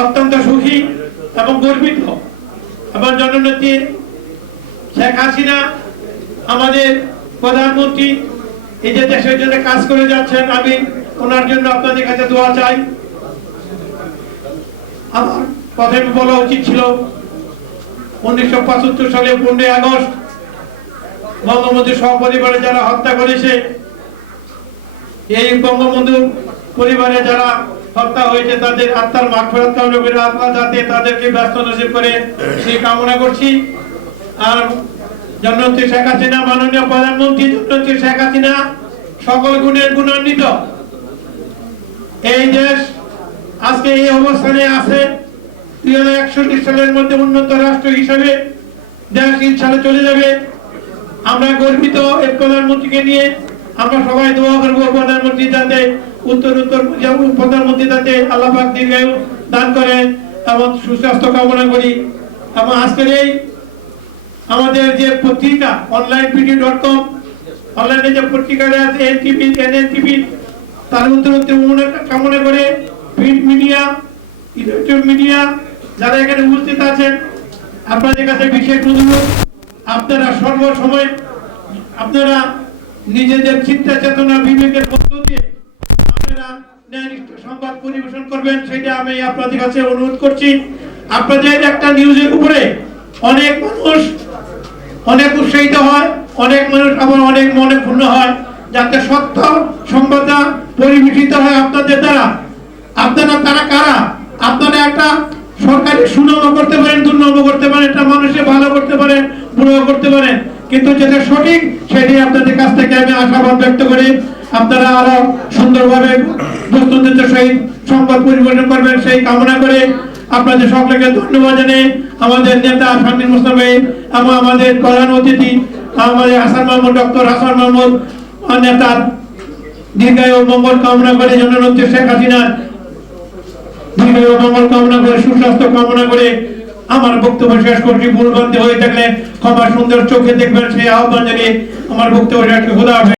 অত্যন্ত সুখী এবং গর্বিত এবং জননেত্রী শেখ হাসিনা আমাদের প্রধানমন্ত্রী এই যে দেশের জন্য কাজ করে যাচ্ছেন, আমি ওনার জন্য আপনাদের কাছে দোয়া চাই। আমার প্রথমে বলা উচিত ছিল 1975 সালে 15 আগস্ট বঙ্গবন্ধু সপরিবারে যারা হত্যা করেছে, এই বঙ্গবন্ধু পরিবারে যারা হত্যা হয়েছে তাদের আত্মার মাগফিরাত কামনা করে আল্লাহ যাতে তাদেরকে ব্যস্ত নসিব করে সেই কামনা করছি। আর জননেত্রী শেখ হাসিনা, মাননীয় প্রধানমন্ত্রী জননেত্রী শেখ হাসিনা সকল গুণের গুণান্বিত। এই দেশ আজকে এই অবস্থানে আছে। 2061 সালের মধ্যে উন্নত রাষ্ট্র হিসেবে দেশ ইনশাআল্লাহ চলে যাবে। আমরা গর্বিত এই প্রধানমন্ত্রীকে নিয়ে। আমরা সবাই দোয়া করব প্রধানমন্ত্রী যাতে উত্তর প্রধানমন্ত্রী যাতে আল্লাহ পাক দীর্ঘায়ু দান করে এবং সুস্বাস্থ্য কামনা করি। এবং আজকের এই আমাদের যে পত্রিকা onlinepd.com অনলাইনে যে পত্রিকাটা আছে এনটিভি, এনএনটিভি, তার উত্তর কামনা করে প্রিন্ট মিডিয়া, ইলেকট্রনিক মিডিয়া যারা এখানে উপস্থিত আছেন, আপনাদের কাছে বিশেষ অনুরোধ, আপনারা সর্বসময় আপনারা নিজেদের চিন্তা চেতনা বিবেকের মধ্য দিয়ে আপনারা ন্যায়নিষ্ঠ সংবাদ পরিবেশন করবেন, সেটা আমি আপনাদের কাছে অনুরোধ করছি। আপনাদের একটা নিউজের উপরে অনেক মানুষ অনেক উৎসাহিত হয়, অনেক মানুষ আবার অনেক মনে ক্ষুণ্ণ হয়, যাতে সত্য সংবাদটা পরিবেশিত হয় আপনাদের দ্বারা। আপনারা তারা কারা? আপনারা একটা সরকারি সুনাম করতে পারেন, দুর্নাম করতে পারেন, একটা মানুষের ভালো করতে পারেন, বুড়ো করতে পারেন, কিন্তু যেটা সঠিক সেটি আপনাদের কাছ থেকে আমি আশাবাদ ব্যক্ত করি। আপনারা আরো সুন্দরভাবে বস্তুনিষ্ঠ সহিত সংবাদ পরিবেশন করবেন সেই কামনা করে আপনাদের সকলকে ধন্যবাদ জানিয়ে আমাদের নেতা শামীম মুস্তাফা ভাই এবং আমাদের প্রধান অতিথি আমাদের হাসান মাহমুদ, ডক্টর হাসান মাহমুদ নেতার দীর্ঘায়ু মঙ্গল কামনা করে, জননেত্রী শেখ হাসিনার দীর্ঘায়ু মঙ্গল কামনা করে, সুস্বাস্থ্য কামনা করে আমার বক্তব্য শেষ করছি। ভুলভ্রান্তি হয়ে থাকলে ক্ষমা সুন্দর চোখে দেখবেন সেই আহ্বান জানিয়ে আমার বক্তব্য শেষ করছি।